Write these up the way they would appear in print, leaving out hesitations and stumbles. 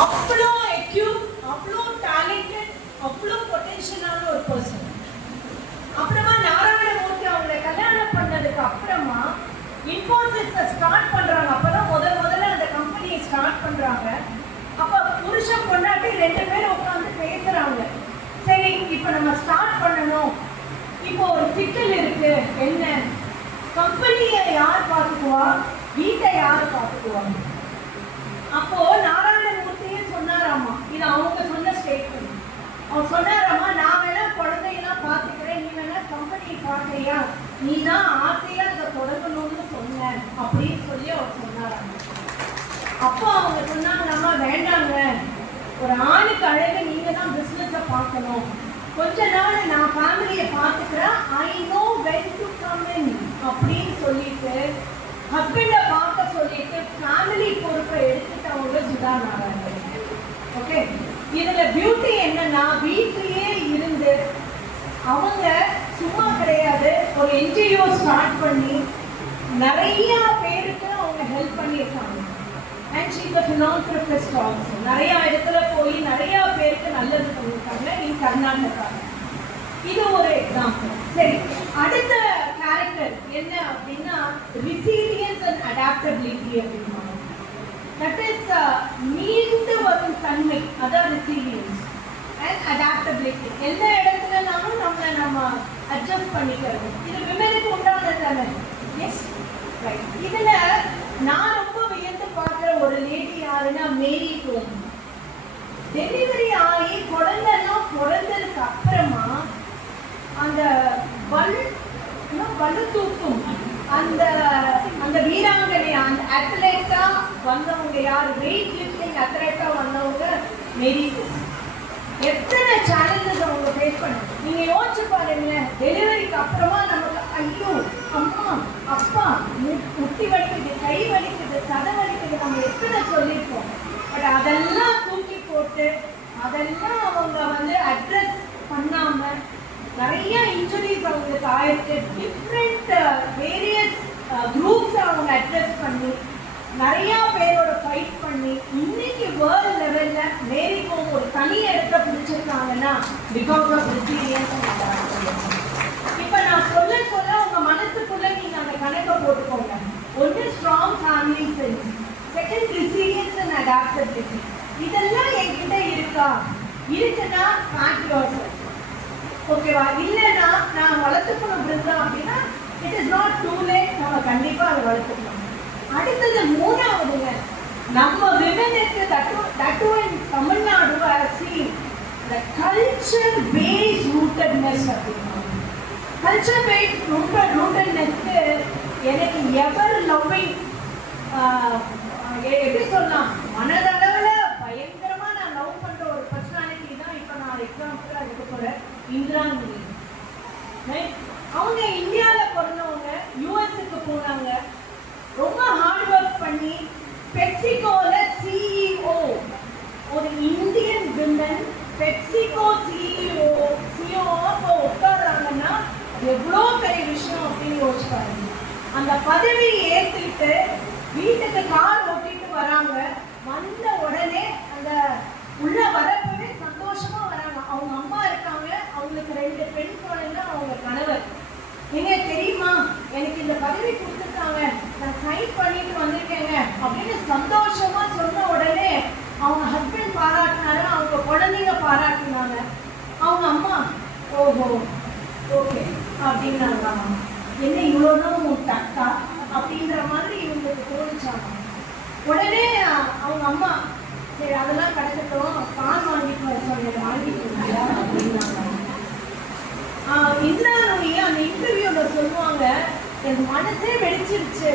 அவ்வளோ எக்யூப், அவ்வளோ டேலண்டட், அவ்வளோ பொட்டென்ஷியலான ஒரு பர்சன். அப்புறமா நாராயணமூர்த்தி அவங்களை கல்யாணம் பண்ணதுக்கு அப்புறமா இன்ஃபோசிஸை ஸ்டார்ட் பண்றாங்க. அப்பதான் முதல்ல அந்த கம்பெனியை ஸ்டார்ட் பண்றாங்க. அப்ப புருஷன் பொண்டாட்டி 2 பேரும் உட்காந்து பேசுறாங்க. சரி, இப்ப நம்ம ஸ்டார்ட் பண்ணணும். இப்போ ஒரு சிக்கல் இருக்கு. என்ன? கம்பெனியை யார் பார்த்துக்குவா, வீட்டை யார் பார்த்துக்குவாங்க? அப்போ நாராயணமூர்த்தியே சொன்னாராமா, இது அவங்க சொன்ன ஸ்டேட்மெண்ட். அவர் சொன்னாராமா, நான் வேணா குழந்தையெல்லாம் பார்த்துக்கிறேன், நீ வேணா கம்பெனியை பார்க்கறியா, நீ தான் ஆசையா அதை தொடங்கணும்னு சொன்ன அப்படின்னு சொல்லி அவர் சொன்னாராமா. அப்போ அவங்க சொன்னாங்க, நம்ம வேண்டாங்க, ஒரு ஆணுக்கு அழகு நீங்க தான் பிசினஸை பார்க்கணும், கொஞ்ச நாள் நான் ஃபேமிலியை பார்த்துக்கிறேன், I know when to come in அப்படின்னு சொல்லிட்டு ஹஸ்பண்டை பார்க்க சொல்லிட்டு ஃபேமிலி பொறுப்பை எடுத்துட்டவங்க சுதா நாராயணன். ஓகே, இதுல பியூட்டி என்னன்னா, வீட்டிலேயே இருந்து அவங்க சும்மா கிடையாது, ஒரு என்ஜிஓ ஸ்டார்ட் பண்ணி நிறைய பேருக்கு அவங்க ஹெல்ப் பண்ணியிருக்காங்க. And she is a philanthropist also. நிறைய இடத்துல போய் நிறைய பேருக்கு நல்லது பண்ணியிருக்காங்க இன் கர்நாடகா. இது ஒரு எக்ஸாம்பிள். சரி, அடுத்த கேரக்டர் என்ன அப்படின்னா ரெசிலியன்ஸ் அண்ட் அடாப்டபிலிட்டி அப்படின்னா, தட் இஸ் மீண்டு வரும் தன்மை, அதான் ரெசிலியன்ஸ் அண்ட் அடாப்டபிலிட்டி. எந்த இடத்துலனாலும் நம்ம அட்ஜஸ்ட் பண்ணிக்கிறது. இது விமனுக்கு உண்டானது தானே? Yes, right. இதுல நான் ரொம்ப வியந்து பார்க்குற ஒரு லேடி யாருன்னா மேரி கோம். டெலிவரி ஆகி குழந்தைலாம் பிறந்ததுக்கு அப்புறமா அந்த வலு தூக்கும் அந்த வீராங்கனை, அந்த அத்லெட்டா வந்தவங்க யார்? வெயிட் லிஃப்டிங் அத்லெட்டா வந்தவங்க மேரி கோம். எத்தனை சேலஞ்சஸ் அவங்க ஃபேஸ் பண்ண நீங்க யோசிச்சு பாருங்க. டெலிவரிக்கு அப்புறமா நமக்கு ஐயோ அம்மா அப்பா முட்டி வலிக்குது, கை வலிக்குது, சதை வலிக்குது, நம்ம எத்தனை சொல்லியிருக்கோம். பட் அதெல்லாம் தூக்கி போட்டு அதெல்லாம் அவங்க அட்ரஸ் பண்ணாம நிறைய இன்ஜுரிஸ் அவங்களுக்கு ஆயிருக்கு. டிஃப்ரெண்ட் வேரியஸ் குரூப்ஸ் அவங்க அட்ரஸ் பண்ணி நிறைய பேரோட ஃபைட் பண்ணி இன்னைக்கு வேர்ல்ட் லெவல்ல மேரி கோம் ஒரு தனி இடத்தை பிடிச்சிருக்காங்கன்னா பிகாஸ் ஆஃப் ரெசிலியன்ஸ். இப்ப நான் சொல்ல உங்க மனசுக்குள்ள நீங்க அந்த கணக்கை போட்டுக்கோங்க. ஒன்று strong family sense, second resilience and adaptability. இதெல்லாம் என்கிட்ட இருக்கா? இருக்குன்னா மேக் யுவர்செல்ஃப். ஓகேவா? இல்லைன்னா நான் வளர்த்துக்கணும் இருந்தா அப்படின்னா it is not too late, நம்ம கண்டிப்பா அதை வளர்த்துக்கணும். அடுத்தது மூணாவதுங்க, நம்ம விமனுக்கு that in Tamil Nadu see the culture based rootedness அப்படின்னா, கல்ச்சர் பேஸ்ட் ரூட்டட்னஸ்க்கு எனக்கு எவர் லவ்விங் எப்படி சொல்லலாம், மனதளவில் பயங்கரமா நான் லவ் பண்ற ஒரு பர்சனாலிட்டி தான் இப்போ நான் எக்ஸாம்பிளா இருக்க போறேன், இந்திரா காந்தி. அவங்க இந்தியாவில் பிறந்தவங்க, யூஎஸ்க்கு போனாங்க, ரொம்ப ஹார்ட் ஒர்க் பண்ணி பெப்சிகோல சிஇஓ, ஒரு இந்தியன் விமன் பெப்சிகோ சிஇஓ உட்கார்றாங்கன்னா எவ்வளோ பெரிய விஷயம் அப்படின்னு யோசிச்சு பாருங்க. அந்த பதவியை ஏற்றுக்கிட்டு வீட்டுக்கு கார் ஓட்டிட்டு வராங்க. வந்த உடனே அந்த உள்ள வரப்பவே சந்தோஷமா வராங்க. அவங்க அம்மா இருக்காங்க, அவங்களுக்கு 2 பெண் குழந்தை, அவங்க கணவர். நீங்க தெரியுமா, எனக்கு இந்த பதவி கொடுத்துருக்காங்க, நான் சைன் பண்ணிட்டு வந்திருக்கேங்க அப்படின்னு சந்தோஷமா சொன்ன உடனே அவங்க ஹஸ்பண்ட் பாராட்டினாரு, அவங்க குழந்தைங்க பாராட்டினாங்க. அவங்க அம்மா ஓஹோ ஓகே அப்படின்னாங்க. என்ன இவ்வளோதான் டக்கா அப்படின்ற மாதிரி இவங்களுக்கு தோணிச்சாங்க. உடனே அவங்க அம்மா சரி அதெல்லாம் கிடைச்சிட்டோம், பால் வாங்கிட்டு வர சொல்லி வாங்கிட்டு வந்தியா அப்படின்னாங்க. இந்திராணி அந்த இன்டர்வியூல சொல்லுவாங்க, என் மனசே வெடிச்சிருச்சு,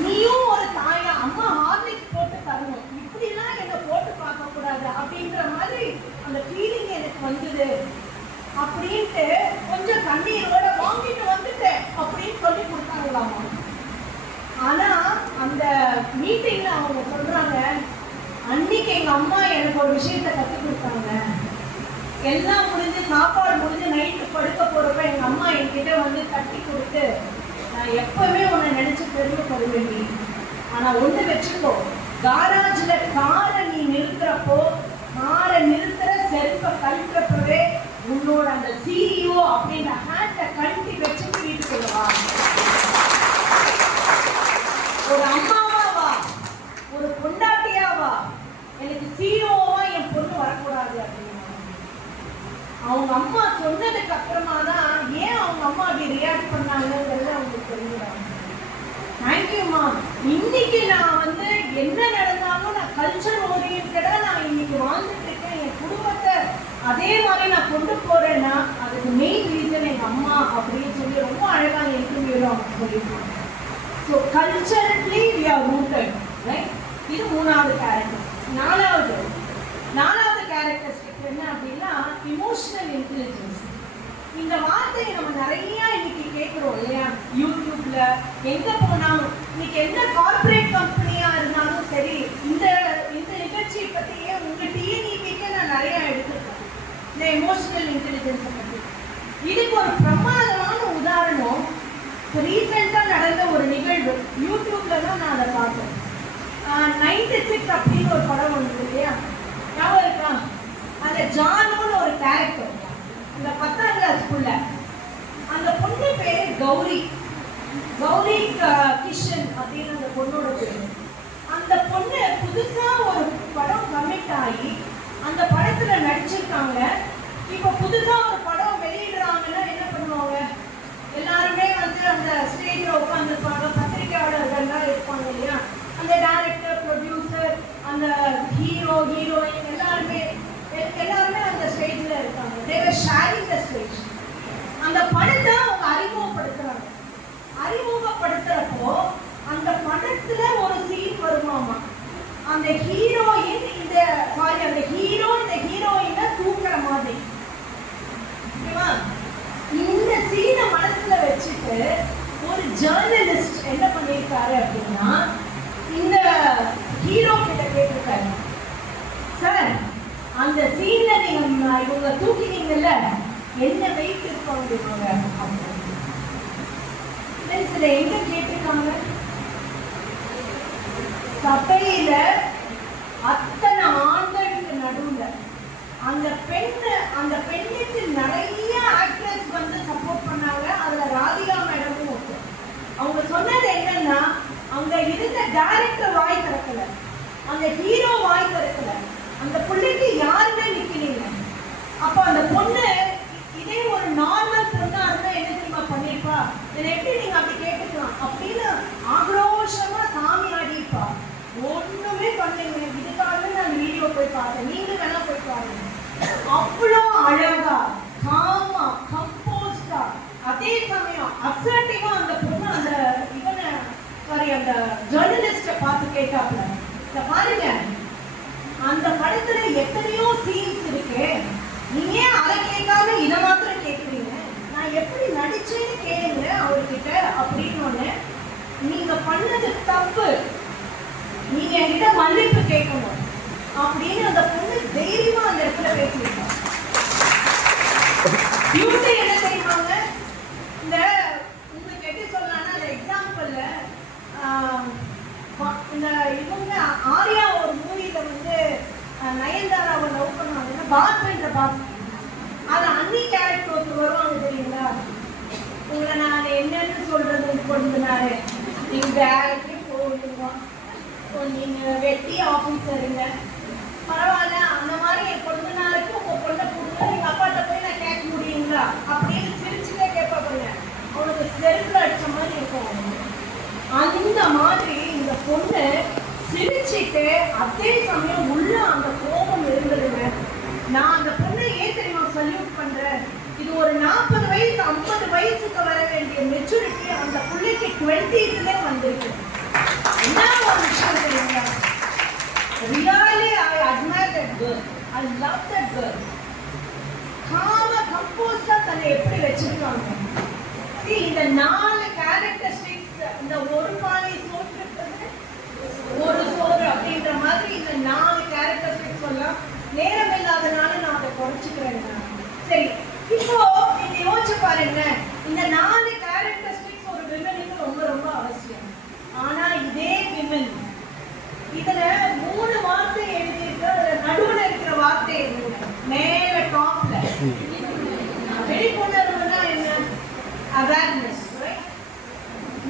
நீயும் ஒரு தாயா, அம்மா ஹார்லிக்ஸ் போட்டு தரணும், இப்படிலாம் என்ன போட்டு பார்க்க கூடாது அப்படின்ற மாதிரி அந்த ஃபீலிங் எனக்கு வந்தது அப்படின்ட்டு கொஞ்சம் கண்ணீரோட வாங்கிட்டு வந்துட்டேன் அப்படின்னு சொல்லி கொடுத்தாங்களாமா. ஆனா அந்த மீட்டிங்ல அவங்க சொல்றாங்க, அன்னைக்கு எங்க அம்மா எனக்கு ஒரு விஷயத்த கற்றுக் கொடுத்தாங்க. எல்லாம் முடிஞ்சு சாப்பாடு முடிஞ்சு நைட்டு படுக்க போறப்ப எங்க அம்மா என்கிட்ட தட்டி கொடுத்து, நான் எப்பவுமே உன்னை நினைச்சு பெருமைப்படுவேன், ஆனா ஒண்ணு வச்சுக்கோ, காராஜ்ல காரை நீ நிறுத்த அழகா எனக்கு சிஓவா என் பொண்ணு வரக்கூடாது அப்படின்னு அவங்க அம்மா சொன்னதுக்கு அப்புறமா தான் ஏன் அவங்க அம்மா அப்படி ரியாக்ட் பண்ணாங்கிறது அவங்களுக்கு தெரிஞ்சுறாங்க. தேங்க்யூம்மா. இன்னைக்கு நான் வந்து என்ன நடந்தாலும் நான் கல்ச்சர் ஓரியன்டா நான் இன்னைக்கு வாழ்ந்துட்டு இருக்கேன். என் குடும்பத்தை அதே மாதிரி நான் கொண்டு போறேன்னா அதுக்கு மெயின் ரீசன் எங்க அம்மா அப்படின்னு சொல்லி ரொம்ப அழகா இன்டர்வியூல அவங்க சொல்லியிருக்காங்க. So culturally we are rooted, right? இது மூணாவது கேரக்டர். நாலாவது கேரக்டரிஸ்டிக் என்ன அப்படின்னா இமோஷனல் இன்டெலிஜென்ஸ். இந்த வார்த்தையை நம்ம நிறைய இன்னைக்கு கேட்குறோம் இல்லையா? யூடியூப்ல எங்க போனாலும் இன்னைக்கு எந்த கார்பரேட் கம்பெனியா இருந்தாலும் சரி, இந்த நிகழ்ச்சியை பற்றியே உங்க டிஎன்இபிக்கு நான் நிறைய எடுத்துருக்கேன் இந்த எமோஷனல் இன்டெலிஜென்ஸை பற்றி. இதுக்கு ஒரு பிரமாதமான உதாரணம் ரீசெண்டாக நடந்த ஒரு நிகழ்வு. யூடியூப்ல தான் நான் அதை பார்த்தேன். 96 அப்படின்னு ஒரு படம் வந்தது இல்லையா? ஞாபகம் இருக்கா? அந்த ஜானுன்னு ஒரு கேரக்டர், இந்த 10ஆம் கிளாஸ் ஸ்கூல்ல அந்த பொண்ணு பேரு கௌரி கிஷன் அப்படின்னு அந்த பொண்ணோட பேரு. அந்த பொண்ணு புதுசா ஒரு படம் கமிட் ஆகி அந்த படத்துல நடிச்சிருக்காங்க. இப்போ புதுசா ஒரு படம் வெளியிடுறாங்கன்னா என்ன பண்ணுவாங்க? எல்லாருமே வந்து அந்த ஸ்டேஜ்ல உட்காந்துருப்பாங்க, பத்திரிகையாளர்கள்லாம் இருப்பாங்க இல்லையா? அந்த டைரக்டர், ப்ரொடியூசர், அந்த ஹீரோயின் எல்லாருமே அந்த ஸ்டேஜ்ல இருக்காங்க. they were sharing the stage. அந்த படத்தை அவங்க அறிமுகப்படுத்துறப்போ அந்த படத்துல ஒரு சீன் வருமாமா. அந்த ஹீரோயின் இந்த ஹீரோயினை தூக்குற மாதிரி. ஓகேவா? இந்த சீனை மனசுல வச்சுட்டு ஒரு ஜேர்னலிஸ்ட் என்ன பண்ணியிருக்காரு அப்படின்னா இந்த ஹீரோ கிட்ட கேட்டிருக்காரு, சார் அந்த சீன்ல நீங்க இவங்க தூக்கினீங்கல்ல, என்ன வெயிட் இருப்பாங்க இவங்க அப்படின்னு. எங்க கேட்டிருக்காங்க? சபையில அத்தனை ஆண்களுக்கு நடுவுல அந்த பெண்ணுக்கு நிறைய ஆக்டர்ஸ் வந்து சப்போர்ட் பண்ணாங்க. அதுல ராதிகா மேடமும் ஒருத்தர். அவங்க சொன்னது என்னன்னா, அங்க இருந்த டைரக்டர் வாய் திறக்கல, அந்த ஹீரோ வாய் திறக்கல, அந்த பிள்ளைக்கு யாருமே நிக்கலீங்க. அப்ப அந்த பொண்ணு இதே ஒரு நார்மல் பொண்ணா இருந்தா என்ன தெரியுமா பண்ணிருப்பா? இதை எப்படி நீங்க அப்படி கேட்டுக்கலாம் அப்படின்னு ஆக்ரோஷமா சாமி ஆடிப்பா. ஒண்ணுமே பண்ணீங்க. இதுக்காக நான் வீடியோ போய் பார்த்தேன், நீங்க வேணா போய் பாருங்க. அவ்வளோ அழகா, காமா, கம்போஸ்டா, அதே சமயம் அசர்ட்டிவா அந்த பொண்ணு அந்த அந்த ஜேர்னலிஸ்ட பார்த்து கேட்டாப்ல, இத பாருங்க அந்த படத்துல எத்தனையோ சீன்ஸ் இருக்கு, நீங்க அதை கேட்காம இதை மாத்திரம் கேட்குறீங்க, நான் எப்படி நடிச்சேன்னு கேளுங்க அவர்கிட்ட அப்படின்னு. நீங்க பண்ணது தப்பு, நீங்க என்கிட்ட மன்னிப்பு கேட்கணும் அப்படின்னு அந்த பொண்ணு தைரியமா அந்த இடத்துல பேசியிருக்காங்க. பியூட்டி என்ன தெரியுமாங்க? இந்த உங்களுக்கு எப்படி சொல்லலாம்னா, அந்த எக்ஸாம்பிள்ல இந்த இவங்க ஆர்யா ஒரு மூவில வந்து நயன்தாராவை லவ் பண்ணுவாங்கன்னா பாஸ் என்ற பாஸ், அது அன்னி கேரக்டர் ஒருத்தர் வருவாங்க தெரியுங்களா? உங்களை நான் என்னன்னு சொல்றது கொண்டுனாரு, நீங்க டேரக்டே போடுவான், நீங்க வெட்டி ஆஃபீஸருங்க, பரவாயில்ல அந்த மாதிரி என் கொண்டுனாருக்கு உங்க பொண்ணை கொடுங்க, எங்க அப்பாட்ட போய் நான் கேட்க முடியுங்களா அப்படின்னு சிரிச்சுட்டே கேட்பாங்க. அவனுக்கு செருப்புல அடிச்ச மாதிரி இருக்கும். அந்த மாதிரி இந்த பொண்ணு சிரிச்சுட்டு அதே சமயம் உள்ள அந்த கோபம் இருந்ததுங்க. நான் அந்த பொண்ணை ஏன் தெரியுமா சல்யூட் பண்றேன்? இது ஒரு 40 வயசு 50 வயசுக்கு வர வேண்டிய மெச்சூரிட்டி அந்த பிள்ளைக்கு 20s வந்திருக்கு. என்ன ஒரு விஷயம் தெரியுங்களா? Really, I admire that girl. I love that girl. காமா கம்போஸ்டா தன்னை எப்படி வச்சிருக்காங்க. இந்த 4 கேரக்டரிஸ்டிக்ஸ், இந்த ஒரு பானை சோற்றுக்கு ஒரு சோறு அப்படின்ற மாதிரி இந்த 4 கேரக்டரிஸ்டிக்ஸ் சொல்லலாம். நேரம் இல்லாதனால நான் அதை குறைச்சிக்கிறேன். சரி, இப்போ நீங்க யோசிச்சு பாருங்க, இந்த 4 கேரக்டரிஸ்டிக்ஸ் ஒரு விமனுக்கு ரொம்ப ரொம்ப அவசியம். ஆனா இதே விமன் இதுல 3 வார்த்தை எழுதியிருக்கு, அதுல நடுவுல இருக்கிற வார்த்தை எழுதுங்க மேல டாப்ல. விழிப்புணர்வுனா என்ன? அவேர்னஸ்.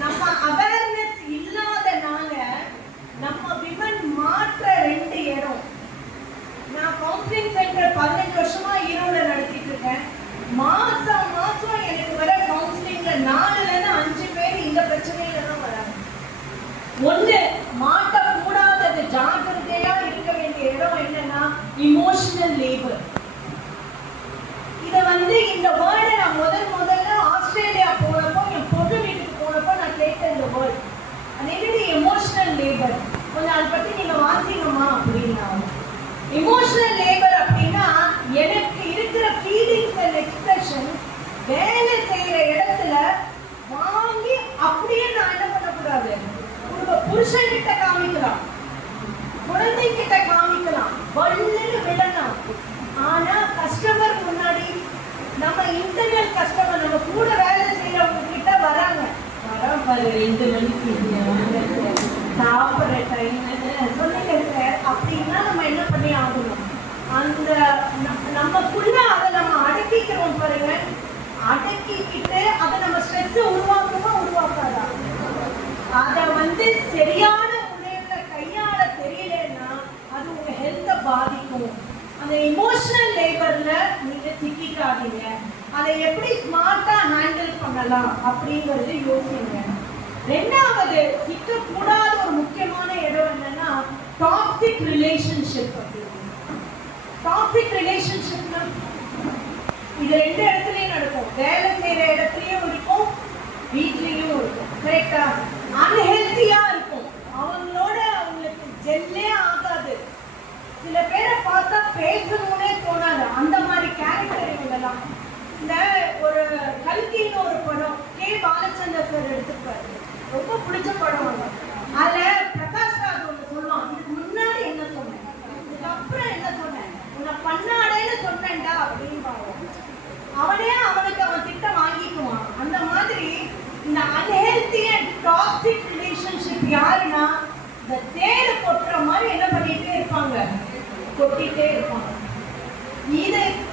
நம்ம அவேர்னஸ் இல்லாதனால நம்ம விமன் மாற்ற 2 ஒண்ணு மாட்டக்கூடாதது, ஜாக்கிரதையா இருக்க வேண்டிய இடம் என்னன்னா இமோஷனல் லேபர். இத இந்த வேர்டை நான் முதல்ல ஆஸ்திரேலியா போனப்போ என் பொண்ணு வீட்டுக்கு போனப்போ நான் கேட்டேன் இந்த வேர்ட். அது என்னது எமோஷனல் லேபர், கொஞ்சம் அதை பத்தி நீங்க வாசிக்கணுமா அப்படின்னா. எமோஷனல் லேபர் அப்படின்னா எனக்கு இருக்கிற ஃபீலிங்ஸ் அண்ட் எக்ஸ்பிரஷன் வேலை செய்யற இடத்துல வாங்கி அப்படியே நான் என்ன பண்ணக்கூடாது, புருஷன் கிட்ட காமிக்கலாம், குழந்தை கிட்ட காமிக்கலாம், வல்லுன்னு விடணும். ஆனா கஸ்டமர் முன்னாடி நம்ம இன்டர்னல் கஸ்டமர் நம்ம கூட வேலை செய்யறவங்க கிட்ட வராங்க, பாரு 2 மணிக்கு சாப்பிட்ற டைம் சொல்லுங்க சார் அப்படின்னா நம்ம என்ன பண்ணி ஆகணும், அந்த நமக்குள்ள அதை நம்ம அடக்கிக்கிறோம் பாருங்க. அடக்கிக்கிட்டு அதை நம்ம ஸ்ட்ரெஸ் உருவாக்குமா உருவாக்காதா? அதை சரியான முறையில கையாள தெரியலன்னா அது உங்க ஹெல்த்தை பாதிக்கும். அந்த எமோஷனல் லேபர்ல நீங்க சிக்கிக்காதீங்க. அதை எப்படி ஸ்மார்ட்டா ஹேண்டில் பண்ணலாம் அப்படிங்கிறது யோசிங்க. ரெண்டாவது சிக்கக்கூடாத ஒரு முக்கியமான இடம் என்னன்னா டாக்ஸிக் ரிலேஷன்ஷிப். டாக்ஸிக் ரிலேஷன்ஷிப்னா இது 2 இடத்துலயும் நடக்கும். வேலை செய்யற இடத்துலயும் இருக்கும், வீட்லயும் இருக்கும். கரெக்டா? அன்ஹெல்த்தியா இருக்கும், அவங்களோட அவங்களுக்கு ஜெல்லே ஆகாது. சில பேரை பார்த்தா பேசணும்னே தோணாது, அந்த மாதிரி கேரக்டர் இவங்கெல்லாம். இந்த ஒரு கல்கின்னு ஒரு படம் கே பாலச்சந்தர் சார் எடுத்துப்பாரு, ரொம்ப பிடிச்ச படம். அதுல பிரகாஷ் ராஜ் ஒன்று சொல்லுவான், இதுக்கு முன்னாடி என்ன சொன்னேன், இதுக்கப்புறம் என்ன சொன்னேன், உன்னை பண்ணாடேன்னு சொன்னேன்டா அப்படின்னு. அவனே அவன் திட்டம் வாங்கிக்குவான். அந்த மாதிரி இந்த அன்ஹெல்தி அண்ட் டாக்ஸிக் ரிலேஷன்ஷிப் யாருன்னா இந்த தேடு கொட்டுற மாதிரி என்ன பண்ணிட்டே இருப்பாங்க, கொட்டிட்டே இருப்பாங்க.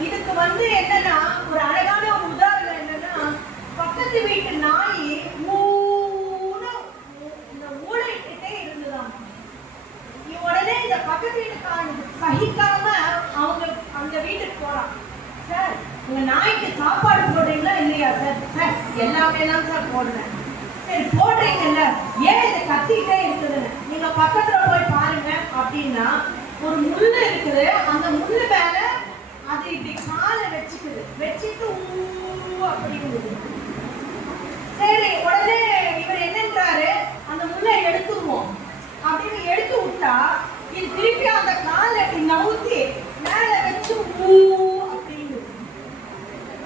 இதுக்கு என்னன்னா ஒரு அழகான ஒரு உதாரணம் என்னன்னா, பக்கத்து வீட்டு நாய் இந்த ஊழைக்கிட்டே இருந்துதான். உடனே இந்த பக்கத்து வீட்டுக்காரனுக்கு சகிக்காம அவங்க அந்த வீட்டுக்கு போறான். சார் உங்க நாய்க்கு சாப்பாடு போடுறீங்களா இல்லையா? சார் சார் எல்லாமே தான் சார் போடுறேன். சரி போடுறீங்கல்ல, ஏன் இதை கத்திக்கிட்டே இருக்குதுன்னு நீங்க பக்கத்துல போய் பாருங்க அப்படின்னா ஒரு முள்ளு இருக்குது, அந்த முள்ளு மேல அது இப்படி காலை வச்சுட்டு அப்படிங்குது. சரி உடனே இவர் என்னன்றாரு, அந்த முள்ளை எடுத்துருவோம் அப்படின்னு எடுத்து விட்டா இது திருப்பி அந்த காலை இப்படி நவுத்தி மேல வச்சு அப்படிங்குது.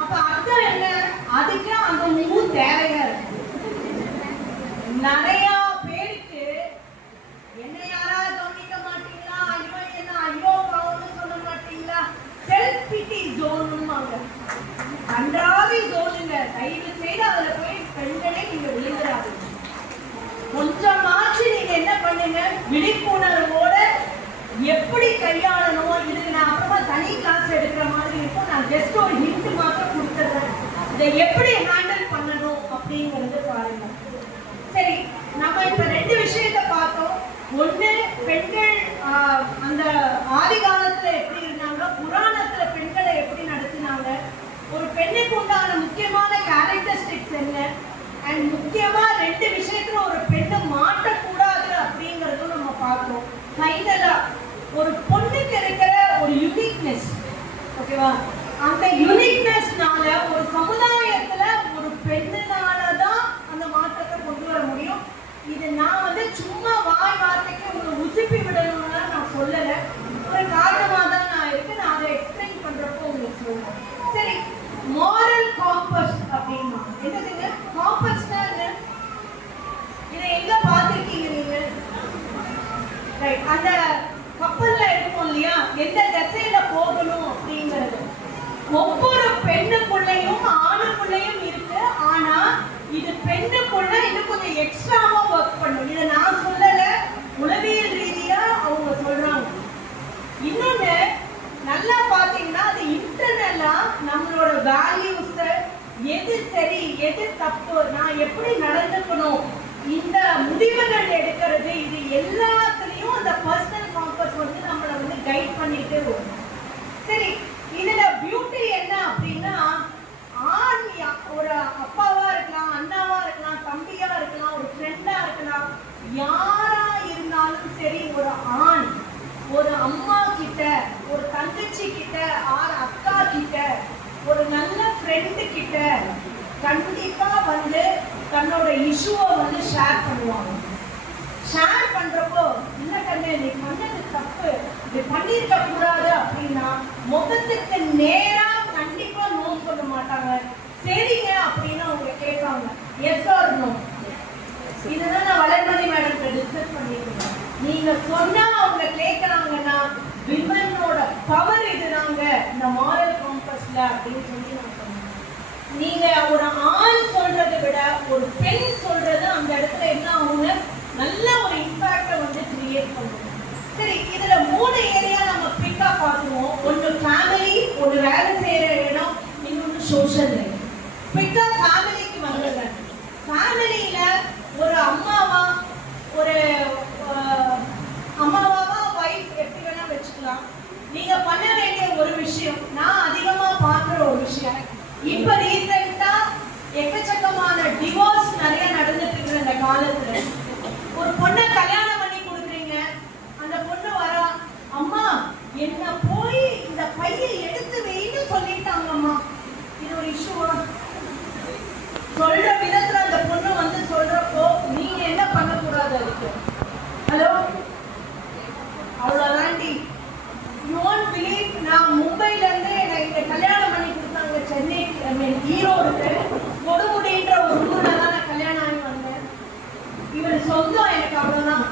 அப்ப அர்த்தம் என்ன, அதுக்கு அந்த மூ தேவையா இருக்கு. நிறைய பேருக்கு என்ன யாராவது கவனிக்க மாட்டீங்களா, இவன் என்ன ஐயோ பாவம்னு சொல்ல மாட்டீங்களா, செல்ஃப் பிட்டி ஜோன்னுவாங்க. அன்றாவி ஜோனுங்க, தயவு செய்து அதுல போய் பெண்களே நீங்க விழுந்துடாதீங்க. கொஞ்சமாச்சு நீங்க என்ன பண்ணுங்க, விழிப்புணர்வோட எப்படி கையாளணும். இதுக்கு நான் அப்புறமா தனி கிளாஸ் எடுக்கிற மாதிரி இருக்கும், நான் ஜஸ்ட் ஒரு ஹிண்ட் மாத்திரம் கொடுத்துறேன். இதை எப்படி ஹேண்டில் பண்ணணும் அப்படிங்கிறது பாருங்க. சரி, நம்ம இப்ப 2 விஷயத்தை பார்த்தோம். ஒண்ணு, பெண்கள் அந்த ஆதி காலத்துல எப்படி இருந்தாங்க, புராணத்துல பெண்களை எப்படி நடத்தினாங்க, ஒரு பெண்ணுக்கு உண்டான முக்கியமான கேரக்டரிஸ்டிக்ஸ் என்ன, அண்ட் முக்கியமா 2 விஷயத்துல ஒரு பெண்ணை மாட்டக்கூடாது அப்படிங்கறதும் நம்ம பார்த்தோம். ஃபைனலா ஒரு பொண்ணுக்கு இருக்கிற ஒரு யூனிக்னஸ், ஓகேவா, அந்த யூனிக்னஸ்னால ஒரு சமுதாயத்துல ஒரு பெண்ணுனாலதான் அந்த மாற்றத்தை கொண்டு வர முடியும். இது நான் சும்மா வாய் வார்த்தைக்கு உங்களை உசுப்பி விடணும்னா நான் சொல்லல, ஒரு காரணமா தான் நான் இருக்கு. நான் அதை எக்ஸ்பிளைன் பண்றப்போ உங்களுக்கு சொல்றேன். சரி, மாரல் காம்பஸ் அப்படின்னா என்னதுங்க? காம்பஸ்னா என்ன? இதை எங்க பார்த்திருக்கீங்க நீங்க? ரைட், அந்த கப்பல்ல இருக்கும் இல்லையா, எந்த திசையில போகணும் அப்படிங்கிறது ஒவ்வொரு பெண்ணுக்குள்ளையும் ஆணுக்குள்ளையும் இருக்கு. ஆனா இது பெண்ணுக்குள்ள இன்னும் கொஞ்சம் எக்ஸ்ட்ராவா ஒர்க் பண்ணும். இதை நான் சொல்லல, உளவியல் ரீதியா அவங்க சொல்றாங்க. இன்னொன்னு நல்லா பாத்தீங்கன்னா அது இன்டர்னலா நம்மளோட வேல்யூஸ், எது சரி எது தப்பு, நான் எப்படி நடந்துக்கணும், இந்த முடிவுகள் எடுக்கிறது, இது எல்லாத்துலயும் அந்த பர்சனல் காம்பஸ் நம்மளை கைட் பண்ணிட்டு வரும். சரி, இதுல பியூட்டி என்ன அப்படின்னா, ஆண் ஒரு அப்பாவா இருக்கலாம், அண்ணாவா இருக்கலாம், தம்பியா இருக்கலாம், ஒரு ஃப்ரெண்டா இருக்கலாம், யாரா இருந்தாலும் சரி, ஒரு ஆண் ஒரு அம்மா கிட்ட, ஒரு தங்கச்சி கிட்ட, அக்கா கிட்ட, ஒரு நல்ல ஃப்ரெண்டு கிட்ட கண்டிப்பா வந்து தன்னோட இஷ்யூவை வந்து ஷேர் பண்ணுவாங்க. ஷேர் பண்றப்போ இல்ல கண்ணு நீ பண்ணது தப்பு, இது பண்ணிருக்க கூடாது அப்படின்னா முகத்துக்கு நேரா கண்டிப்பா நோ சொல்ல மாட்டாங்க. சரிங்க அப்படின்னு அவங்க கேட்பாங்க, எஸ் ஆர் நோ. இதுதான் நான் வளர்மதி மேடம் டிஸ்கஸ் பண்ணிருக்கேன். நீங்க சொன்னா அவங்க கேட்கறாங்கன்னா விமனோட பவர் இதுதாங்க இந்த மாரல் காம்பஸ்ல அப்படின்னு சொல்லி நான் சொன்னேன். நீங்க ஒரு ஆண் சொல்றதை விட ஒரு பெண் சொல்றது அந்த இடத்துல என்ன ஆகுங்க, நல்ல ஒரு இம்பாக்ட வந்து கிரியேட் பண்ணுவோம். சரி, இதுல 3 ஏரியா நம்ம பிக்கா பார்த்துருவோம். ஒன்று ஃபேமிலி, ஒரு வேலை செய்யற இடம், இன்னொன்று சோஷியல் லைஃப். பிக்கா ஃபேமிலிக்கு வந்துடுங்க. ஃபேமிலியில ஒரு அம்மாவா, ஒரு அம்மாவாவா வைஃப் எப்படி வேணா வச்சுக்கலாம். நீங்க பண்ண வேண்டிய ஒரு விஷயம், நான் அதிகமா பார்க்குற ஒரு விஷயம், இப்ப ரீசெண்டா எக்கச்சக்கமான டிவோர்ஸ் நிறைய நடந்துட்டு இருக்கிற இந்த காலத்துல ஒரு பொண்ணை கல்யாணம் பண்ணி கொடுக்குறீங்க. அந்த பொண்ணு வரா, அம்மா என்ன போய் இந்த பையை எடுத்து வைன்னு சொல்லிட்டாங்கம்மா. இது ஒரு இஷ்யூவா? சொல்ற விதத்துல அந்த பொண்ணு வந்து சொல்றப்போ நீங்க என்ன பண்ணக்கூடாது அதுக்கு? ஹலோ, அவ்வளவுதாண்டி. யூ வாண்ட் பிலீவ், நான் மும்பைல இருந்து எனக்கு கல்யாணம் பண்ணி கொடுத்தாங்க சென்னை, ஈரோடு கொடுமுடின்ற ஒரு ஊர்ல தான் நான் கல்யாணம் ஆகி வந்தேன். இவர் சொந்தம் எனக்கு அவ்வளவுதான்.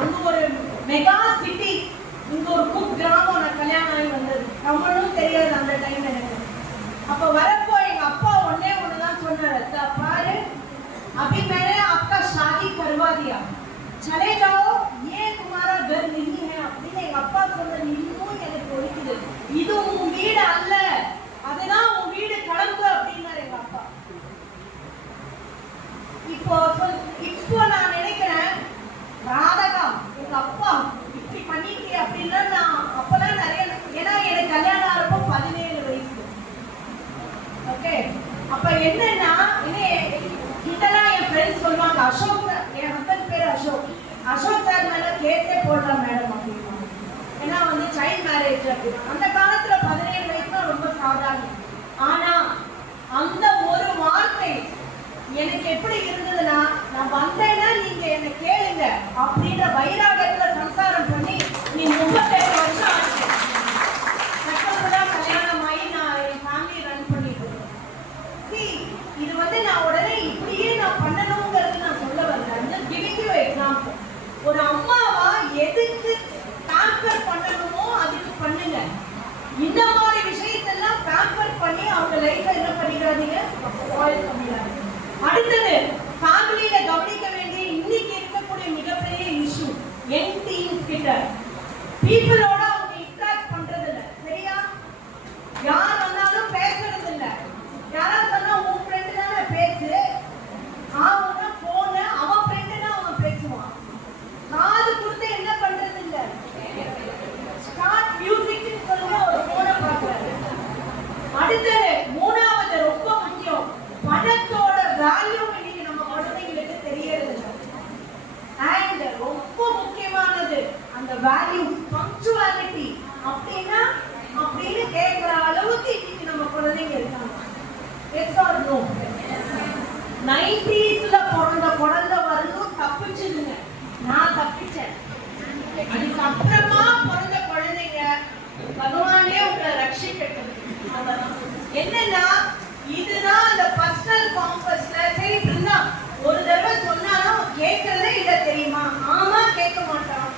அங்க ஒரு மெகா சிட்டி, இங்க ஒரு குக் கிராமம். நான் கல்யாணம் ஆகி வந்தது, தமிழும் தெரியாது அந்த டைம் எனக்கு. அப்ப வரப்போ எங்க அப்பா ஒன்னே ஒண்ணுதான் சொன்னாரு, பாரு अभी मैंने आपका शादी करवा दिया, चले जाओ, ये तुम्हारा घर नहीं है அப்படின்னு எங்க அப்பா சொன்னது இன்னும் எனக்கு ஒலிக்குது. இது உன் வீடு அல்ல, அதுதான் உன் வீடு, கிளம்பு அப்படின்னாரு எங்க அப்பா. இப்போ நான் நினைக்கிறேன், ராதகா எங்க அப்பா இப்படி பண்ணிட்டு அப்படின்னா நான் அப்பதான் நிறைய, ஏன்னா எனக்கு கல்யாணம் ஆகிறப்போ 17 வயசு. ஓகே, அப்ப என்னன்னா இதெல்லாம் என் ஃப்ரெண்ட்ஸ் சொல்லுவாங்க, அசோக் என் ஹஸ்பண்ட் பேர் அசோக், அசோக் சார் மேல கேட்டே போடலாம் மேடம் அப்படின்னா. ஏன்னா வந்து சைல்ட் மேரேஜ் அப்படின்னா அந்த காலத்துல 17 வயசுனா ரொம்ப சாதாரணம். ஆனா அந்த ஒரு வார்த்தை எனக்கு எப்படி இருந்ததுன்னா, நான் வந்தேன்னா நீங்க என்ன கேளுங்க அப்படின்ற வைராகத்துல சம்சாரம் பண்ணி நீ 38 வருஷம் ஆச்சு. சக்சஸ்ஃபுல்லா கல்யாணம் ஆகி நான் என் ஃபேமிலி ரன் பண்ணிட்டு இருக்கேன். இது வந்து நான் உடனே இப்படியே நான் பண்ணணுங்கிறது நான் சொல்ல வரேன். Giving you example. ஒரு அம்மாவா எதுக்கு பேம்பர் பண்ணணுமோ அதுக்கு பண்ணுங்க. இந்த மாதிரி விஷயத்தெல்லாம் பேம்பர் பண்ணி அவங்க லைஃப்ல என்ன பண்ணிடாதீங்க, ஸ்பாயில் பண்ணிடாதீங்க. அடுத்தது, ஃபேமிலியில கவனிக்க வேண்டிய இன்னைக்கு இருக்கக்கூடிய மிகப்பெரிய இஷ்யூ, யங் டீன்ஸ் கிட்ட பீப்புளோட அவங்க இன்டராக்ட் பண்றது இல்லை. சரியா? யார் வந்தாலும் பேசுறது இல்லை. யாரா சொன்னா உன் ஃப்ரெண்டு தானே பேசு, அவனா போன அவன் ஃப்ரெண்டுனா அவன் பேசுவான். காது கொடுத்து என்ன பண்றது இல்ல, ஸ்டார்ட் மியூசிக்னு சொல்லுங்க, ஒரு போனை பார்க்கறது. அடுத்தது, மூணாவது ரொம்ப முக்கியம், பணத்தோட வேல்யூ இன்னைக்கு நம்ம குழந்தைங்களுக்கு தெரியறது இல்லை. அண்ட் ரொம்ப முக்கியமானது அந்த வேல்யூ, பங்க்சுவாலிட்டி அப்படின்னா அப்படின்னு கேட்கிற அளவுக்கு இன்னைக்கு நம்ம குழந்தைங்க இருக்காங்க. S R no? 90s பிறந்த குழந்தை வரணும் தப்பிச்சுதுங்க, நான் தப்பிச்சேன். அதுக்கப்புறமா பிறந்த குழந்தைங்க பகவானே உங்களை ரட்சிக்கட்டும். என்னன்னா இதுதான் அந்த பர்சனல் காம்பஸ்ல. சரி பிருந்தா, ஒரு தடவை சொன்னாலும் கேட்கறதே இல்ல தெரியுமா? ஆமா, கேட்க மாட்டான்.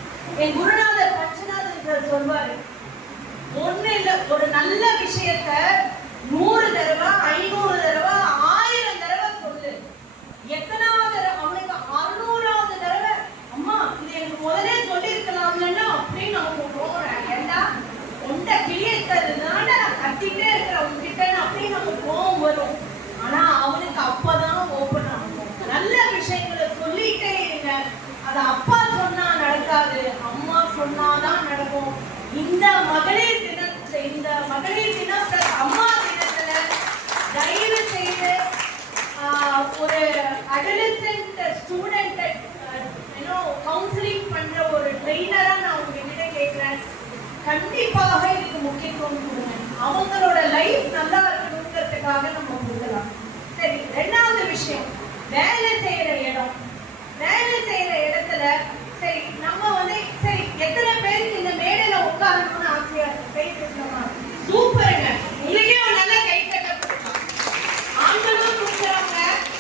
என் குருநாதர் பஞ்சநாதர் சொல்வாரு, ஒண்ணு இல்ல, ஒரு நல்ல விஷயத்த 100 தடவை 500 தடவை 1000 தடவை சொல்லு. எத்தனாவது அவனுக்கு 600வது தடவை அம்மா இது எனக்கு முதலே சொல்லி இருக்கலாம்லன்னா அப்படின்னு அவங்க போறேன். ஏண்டா உண்ட கிளியத்ததுனால நான் கத்திட்டே இருக்கிறேன் உங்ககிட்ட அப்படின்னு நமக்கு கோவம் வரும். ஆனா அவனுக்கு அப்பதான் ஓப்பன் ஆகும். நல்ல விஷயங்களை சொல்லிட்டே இருங்க. அது அப்பா சொன்னா நடக்காது, அம்மா சொன்னாதான் நடக்கும். இந்த மகளிர் தினம் பிளஸ் அம்மா தினத்துல தயவு செய்து ஒரு அடலசென்ட் ஸ்டூடெண்ட் கவுன்சிலிங் பண்ற ஒரு ட்ரெயினரா நான் உங்ககிட்ட கேட்கிறேன், கண்டிப்பாக இதுக்கு முக்கியத்துவம் கொடுங்க. அவங்களோட லைஃப் நல்லா இருக்கணுங்கிறதுக்காக நம்ம கொடுக்கலாம். சரி, ரெண்டாவது விஷயம், வேலை செய்யற இடம். வேலை செய்யற இடத்துல சரி நம்ம வந்து சரி எத்தனை பேருக்கு இந்த மேடையில உட்காரணும்னு ஆசையா இருக்கு? கை தட்டலாமா? சூப்பருங்க, உங்களுக்கே ஒரு நல்ல கை தட்ட கொடுக்கலாம். ஆண்களும் கொடுக்குறாங்க,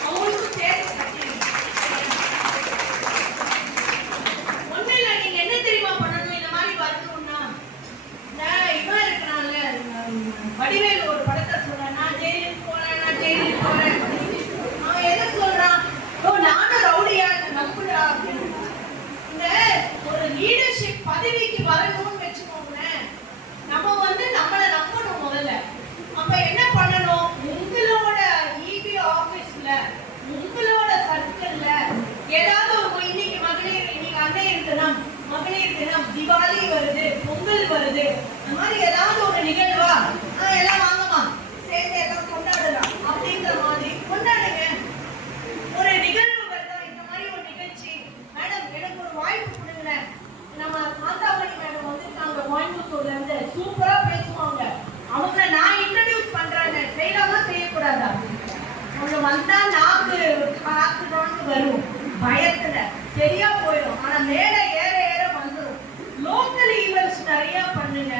அவங்களுக்கும் சேர்த்து கட்டிடுங்க. ஒண்ணு இல்ல, நீங்க என்ன தெரியுமா பண்ணணும்? இந்த மாதிரி வரணும்னா இவன் இருக்கிறான்ல, வடிவேல் ஒரு படத்தை சொல்றேன், நான் ஜெயிலுக்கு போறேன், நான் ஜெயிலுக்கு போறேன். அவன் எதை சொல்றான்? ஓ, நானும் ரவுடியா நம்புறா அப்படின்னு. இந்த ஒரு லீடர்ஷிப் பதவிக்கு வரணும்னு வச்சுக்கோங்களேன், நம்ம வந்து நம்மளை நம்பணும் முதல்ல. அப்ப என்ன பண்ணணும்? உங்களோட இபி ஆபீஸ்ல, உங்களோட சர்க்கிள்ல ஏதாவது ஒரு இன்னைக்கு மகளிர், இன்னைக்கு அன்னையர் தினம், மகளிர் தினம், தீபாவளி வருது, பொங்கல் வருது, அந்த மாதிரி ஏதாவது ஒரு நிகழ்வா எல்லாம் வாங்கம்மா சேர்ந்து எல்லாம் கொண்டாடலாம் அப்படிங்கிற மாதிரி கொண்டாடுங்க. ஒரு நிகழ்வு வருதா, இந்த மாதிரி ஒரு நிகழ்ச்சி, மேடம் எனக்கு ஒரு வாய்ப்பு கொடுங்க. நம்ம காந்தாமணி மேடம் வந்துருக்காங்க கோயம்புத்தூர்ல இருந்து, சூப்பரா பேசுவாங்க. அவங்கள நான் இன்ட்ரடியூஸ் பண்றேன்னு ட்ரெயிலாதான் செய்யக்கூடாதா? அவங்க வந்தா நாக்கு வரும், பயத்துல சரியா போயிடும். ஆனா மேடை ஏற ஏற வந்துடும். லோக்கல் ஈவெண்ட்ஸ் நிறைய பண்ணுங்க.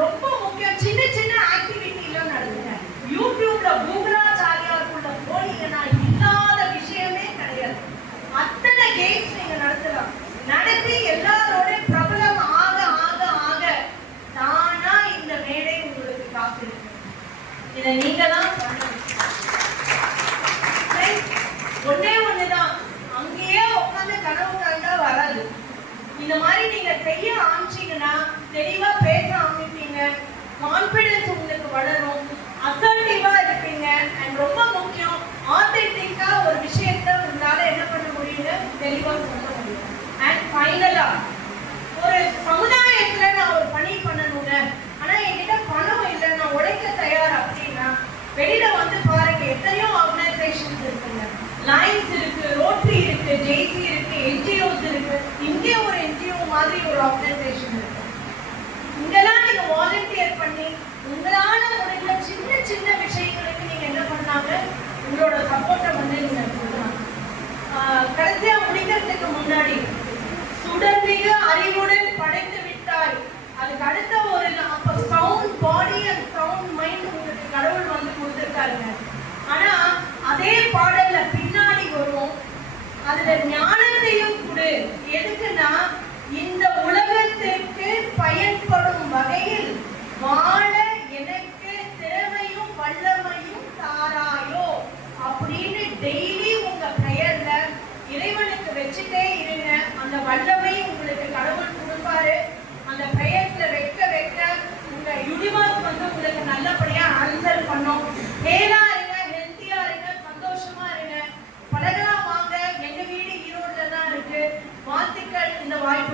ரொம்ப முக்கியம், சின்ன சின்ன ஆக்டிவிட்டி எல்லாம் நடத்துங்க. யூடியூப்ல பூகராச்சாரியாருக்குள்ள போனீங்கன்னா இல்லாத விஷயமே கிடையாது. அத்தனை கேம்ஸ் நீங்க நடத்தலாம். நடத்தி எல்லாரோட பிரபலம் ஆக ஆக ஆக தானா இந்த மேடை உங்களுக்கு காத்திருக்கு. இதை நீங்க தான் ஒன்னே ஒண்ணுதான், அங்கேயே உட்காந்து கனவு கண்டா வராது. இந்த மாதிரி நீங்க செய்ய ஆரம்பிச்சீங்கன்னா தெளிவா பேச ஆரம்பிப்பீங்க, கான்பிடன்ஸ் உங்களுக்கு வளரும், அசர்ட்டிவா இருப்பீங்க. அண்ட் ரொம்ப முக்கியம், ஆத்தென்டிக்கா ஒரு விஷயத்தை உங்களால என்ன பண்ண முடியும்னு தெளிவா சொல்ல முடியும். அண்ட் ஃபைனலா, ஒரு சமுதாயத்துல நான் ஒரு பணி பண்ணணுங்க, ஆனா என்கிட்ட பணம் இல்லை, நான் உழைக்க தயார் அப்படின்னா வெளியில வந்து பாருங்க, எத்தனையோ ஆர்கனைசேஷன்ஸ் இருக்குங்க. லைன்ஸ் இருக்கு, ரோட்டரி இருக்கு, ஜேசி இருக்கு, என்ஜிஓஸ் இருக்கு. இங்கே ஒரு என்ஜிஓ மாதிரி ஒரு ஆர்கனைசேஷன் இருக்கு. இங்கெல்லாம் நீங்க வாலண்டியர் பண்ணி உங்களால முடிஞ்ச சின்ன சின்ன விஷயங்களுக்கு நீங்க என்ன பண்ணாங்க, உங்களோட சப்போர்ட்டை வந்து நீங்க கொடுக்கலாம். கடைசியா முடிக்கிறதுக்கு முன்னாடி, சுடர்மிகு அறிவுடன் படைத்து விட்டாய், அதுக்கு அடுத்த ஒரு அப்ப sound body and sound mind உங்களுக்கு கடவுள் வந்து கொடுத்துருக்காருங்க. ஆனா அதே பாடல்ல பின்னாடி வரும், அதுல ஞானத்தையும் கொடு. எதுக்குன்னா, இந்த உலகத்திற்கு பயன்படும் வகையில் வாழ எனக்கு திறமையும் வல்லமையும் தாராயோ அப்படின்னு டெய்லி உங்க பிரேயர்ல இறைவனுக்கு வச்சுட்டே இருங்க. அந்த வல்லமை உங்களுக்கு கடவுள் கொடுப்பாரு. அந்த பிரேயர்ல வைக்க வைக்க உங்க யூனிவர்ஸ் வந்து உங்களுக்கு நல்லபடியா ஆன்சர் பண்ணும். ஹேலா இருங்க, ஹெல்த்தியா இருங்க, சந்தோஷமா இருங்க, பழகலாம் வாங்க. எங்க வீடு ஈரோடுல தான் இருக்கு. வாழ்த்துக்கள் இந்த வாய்ப்பு